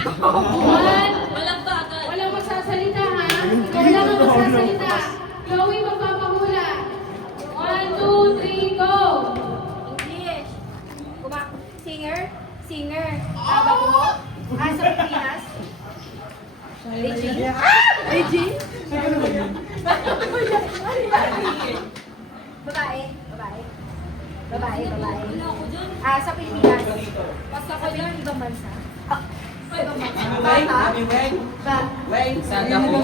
One. Walang bagal. Walang magsasalita ha. Ikaw lang ang magsasalita. Chloe magpapahula. 1, 2, 3, go! English. Singer? Singer. Bago? Sa Pilipinas? Regine? Regine? Babae? Babae? Babae? Babae? Wala ako dyan. Sa Pilipinas? Basta ko dyan. Ibang bansa? Ay, baka. Sana po.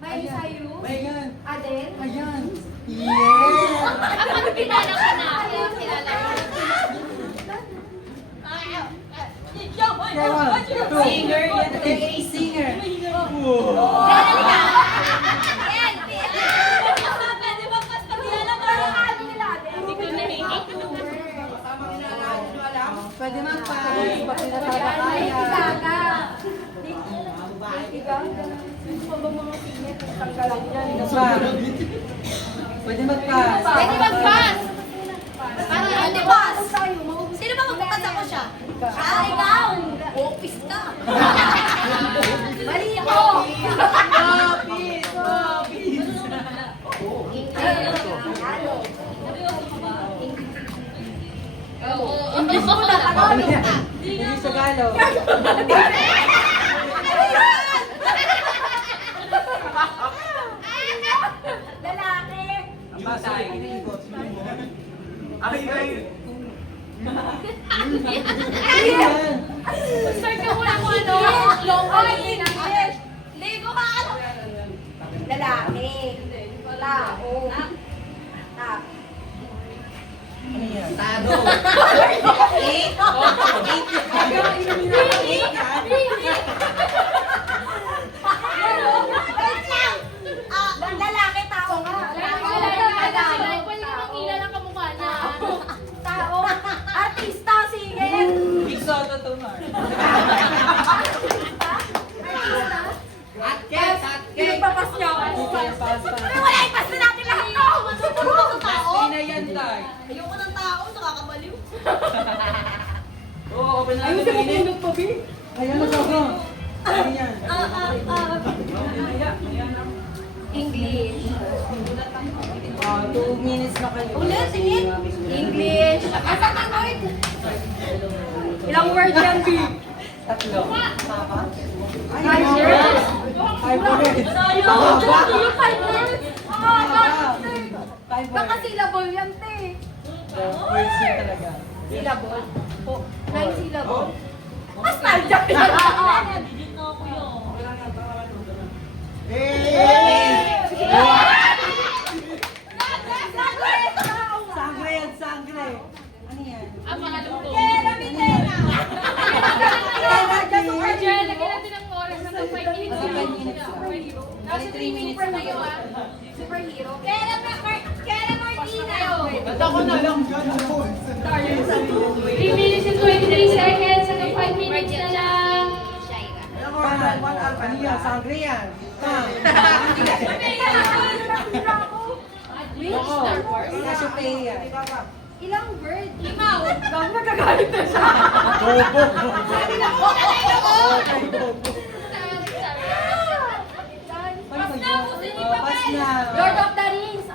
Miley Cyrus? Adele? Ako kilala ko na. Kilala ko. Singer yan. Singer. Pwede ba pas pagkilala ko? Hindi ko nahinig. Pwede man pa. Lady Gaga. Lady Gaga. Gusto mo ba mga singer? Tanggalan yan. Pwede mag-pass. Pwede mag-pass. Parang ano pass? Tayo, Sino ba magpapas ako siya? Ikaw! Office ka! Mali ako! English mo na, Tagalog ka! English Tagalog. Lalaki! Ang basay. Start ka muna kung ano. Long English! Ligo ka! Lalaki! Tao! Tao! Tado. Lalaki, tao nga! Tao! Artista, singer! Ikso, tutumar. Artista? Atket. Pinagpapas niyo ako. Wala, ipas na natin lahat to! Matuturo ka sa tao! Sino yan, Tay? Ayoko ng tao, nakakabaliw. Oo, open na natin mainit. Ayan, mag-go. Ayan. English. 2 minutes na kayo. Ulit, singit. English. Asan ang word? Ilang word yan, B? Tatlo. Five words? 5 words. Yung five words? Five Baka words. syllable yan, te. Words yun talaga. Syllable? 9 syllable. Mas talyak yan. Digit na ako yun. Sangre yan, sangre. Ano yan? Ang mga luto. Superhero. Lagyan natin ng oras na 5 minutes. Mga 5 minutes na. Nasa 3 minutes na kayo ah. Superhero. Kera Martina! Ba't ako na lang dyan? 3 minutes and 23 seconds. Hanggang 5 minutes na lang. Ano yan? Sangre yan. Oo. Cassiopeia. Ilang word? Limaw! Bang magagalit na siya. Pass na. Pass na. Lord of the Rings.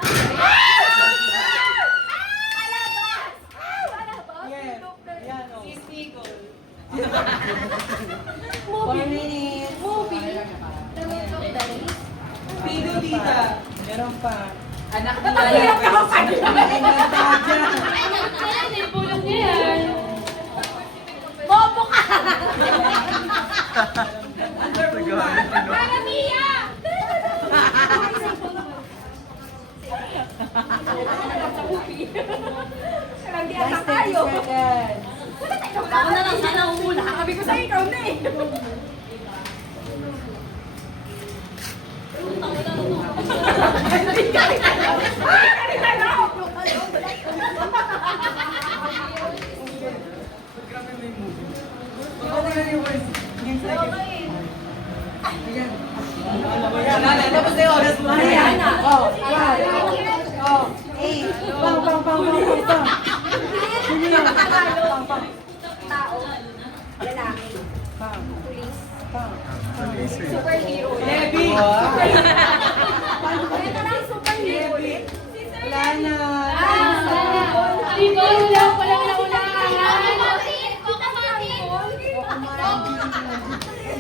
Yes. Yan o. 4 Movie. minutes. Movie. The Lord of the Rings. Pido dita. Meron pa. Anak ni Natahirap ka ba pa dyan? Ayan, ibulong niya yan. Bobo ka! Para Mia! Hindi ata Last 30 tayo. seconds. Ako na lang sana umula. Sabi ko sa'yo, ikaw na eh. Tapos na yung oras mo. Ayan. Oh, 1. Oh, 8. Pang.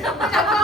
Ako